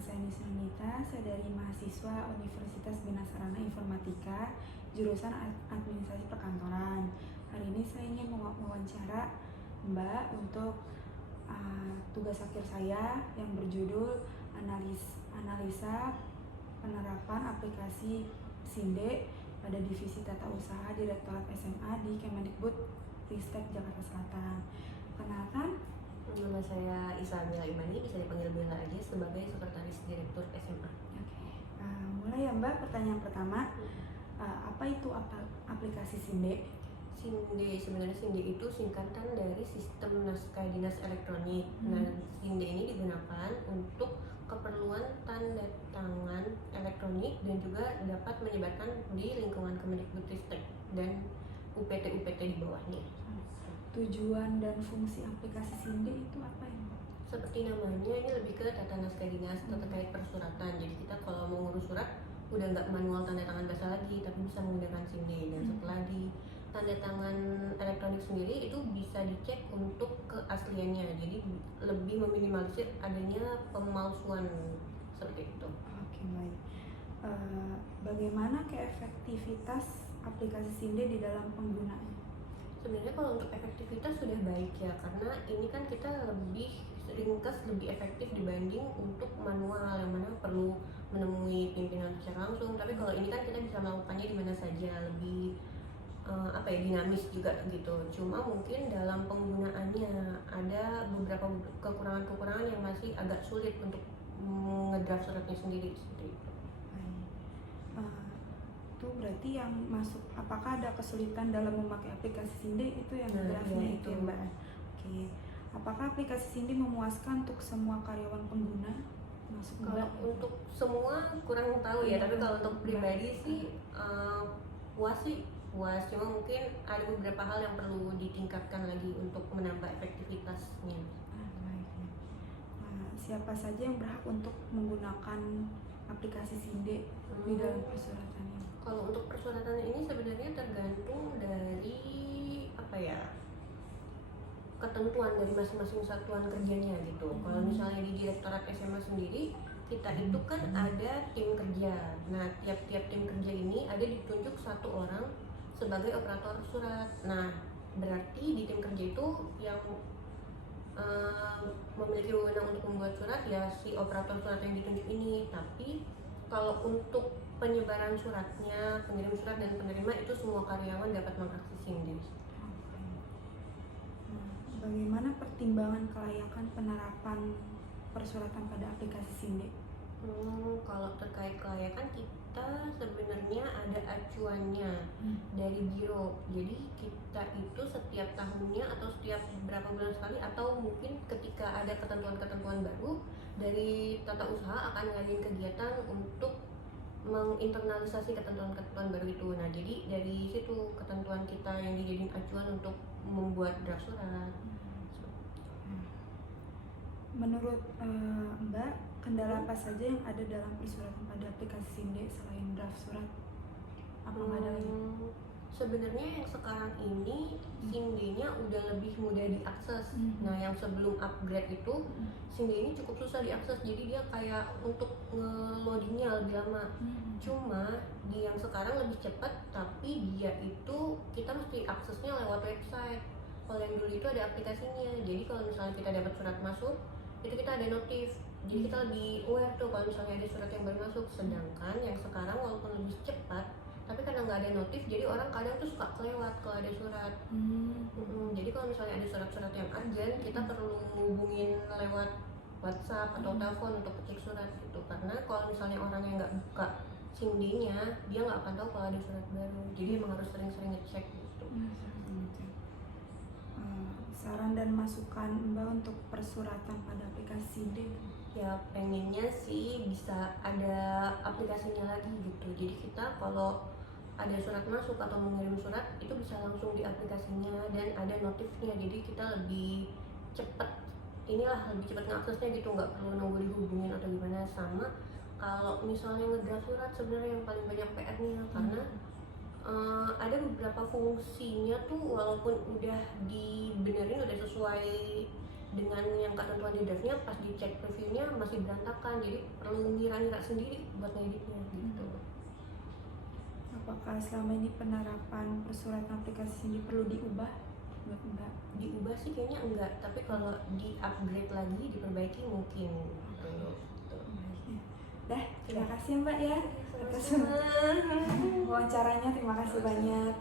saya Nisna Nita, saya dari mahasiswa Universitas Bina Sarana Informatika, jurusan Administrasi Perkantoran. Hari ini saya ingin mewawancara Mbak untuk tugas akhir saya yang berjudul analisa penerapan aplikasi SINDE pada Divisi Tata Usaha Direktorat SMA di Kemendikbud Ristek Jakarta Selatan. Perkenalkan, nama saya Isabella Imani, bisa dipanggil Bella aja, sebagai Sekretaris Direktur SMA. Oke. Mulai ya Mbak, pertanyaan pertama. Apa itu aplikasi SINDE? Sebenarnya SINDE itu singkatan dari Sistem Naskah Dinas Elektronik. Nah, SINDE ini digunakan untuk keperluan tanda tangan elektronik dan juga dapat menyebarkan di lingkungan Kemendikbudristek dan UPT-UPT di bawahnya. Tujuan dan fungsi aplikasi SINDE itu apa ya? Seperti namanya, ini lebih ke tata naskah dinas terkait persuratan. Jadi kita kalau mau ngurus surat udah nggak manual tanda tangan basah lagi, tapi bisa menggunakan SINDE. Dan setelah di tanda tangan elektronik sendiri itu bisa dicek untuk keasliannya, jadi lebih meminimalisir adanya pemalsuan seperti itu. Oke, baik. Bagaimana keefektivitas aplikasi SINDE di dalam penggunaan? Sebenarnya kalau untuk efektivitas sudah baik ya, karena ini kan kita lebih ringkas, lebih efektif dibanding untuk manual yang mana perlu menemui pimpinan secara langsung. Tapi kalau ini kan kita bisa melakukannya di mana saja, lebih dinamis juga gitu. Cuma mungkin dalam penggunaannya ada beberapa kekurangan-kekurangan yang masih agak sulit untuk ngedraft suratnya sendiri seperti itu. Itu berarti yang masuk, apakah ada kesulitan dalam memakai aplikasi SINDE itu yang draftnya itu Mbak? Oke. Apakah aplikasi SINDE memuaskan untuk semua karyawan pengguna? Kalau untuk semua kurang tahu ya, tapi kalau untuk pribadi sih puas, cuma mungkin ada beberapa hal yang perlu ditingkatkan lagi untuk menambah efektivitasnya. Siapa saja yang berhak untuk menggunakan aplikasi SINDE di dalam persyaratannya? Kalau untuk persyaratan ini sebenarnya tergantung dari ketentuan dari masing-masing satuan kerjanya gitu. Kalau misalnya di Direktorat SMA sendiri, kita itu kan ada tim kerja. Nah, tiap-tiap tim kerja ini ada ditunjuk satu orang sebagai operator surat. Nah, berarti di tim kerja itu yang memiliki wewenang untuk membuat surat ya si operator surat yang ditunjuk ini. Tapi kalau untuk penyebaran suratnya, pengirim surat dan penerima itu semua karyawan dapat mengakses SINDE. Bagaimana pertimbangan kelayakan penerapan persuratan pada aplikasi SINDE? Kalau terkait kelayakan, kita sebenarnya ada acuannya dari Giro. Jadi kita itu setiap tahunnya atau setiap berapa bulan sekali atau mungkin ketika ada ketentuan-ketentuan baru dari tata usaha akan ngadain kegiatan untuk menginternalisasi ketentuan-ketentuan baru itu. Nah, jadi dari situ ketentuan kita yang dijadiin acuan untuk membuat draft surat. Menurut Mbak, kendala apa saja yang ada dalam persuratan pada aplikasi SINDE selain draft surat? Apa ada lagi? Sebenarnya yang sekarang ini SINDE-nya udah lebih mudah diakses. Nah, yang sebelum upgrade itu SINDE ini cukup susah diakses, jadi dia kayak untuk nge-loadingnya lebih lama. Cuma di yang sekarang lebih cepat, tapi dia itu kita mesti aksesnya lewat website. Kalau yang dulu itu ada aplikasinya, jadi kalau misalnya kita dapat surat masuk, itu kita ada notif, jadi kita lebih aware tuh kalau misalnya ada surat yang baru masuk. Sedangkan yang sekarang walaupun lebih cepat, tapi karena nggak ada notif, jadi orang kadang tuh suka kelewat kalau ada surat. Jadi kalau misalnya ada surat-surat yang urgent, kita perlu hubungin lewat WhatsApp atau telepon untuk cek surat gitu. Karena kalau misalnya orang yang nggak buka SINDE-nya, dia nggak akan tahu kalau ada surat baru. Jadi emang harus sering-sering ngecek gitu. Saran dan masukan Mbak untuk persuratan pada aplikasi SINDE? Ya pengennya sih bisa ada aplikasinya lagi gitu. Jadi kita kalau ada surat masuk atau mengirim surat itu bisa langsung di aplikasinya dan ada notifnya. Jadi kita lebih cepat lebih cepat ngaksesnya gitu, nggak perlu nunggu dihubungin atau gimana. Sama kalau misalnya ngedraft surat sebenarnya yang paling banyak PR-nya karena ada beberapa fungsinya tuh walaupun udah dibenerin, udah sesuai dengan yang ketentuan di draftnya pas dicek reviewnya masih berantakan, jadi perlu ngira-ngira sendiri buat ngeditnya gitu. Apakah selama ini penerapan persuratan aplikasi Cindy perlu diubah? Enggak. Diubah sih kayaknya enggak, tapi kalau di upgrade lagi, diperbaiki mungkin gitu. Dah, terima kasih Mbak ya atas Sama-sama. wawancaranya, terima kasih banyak.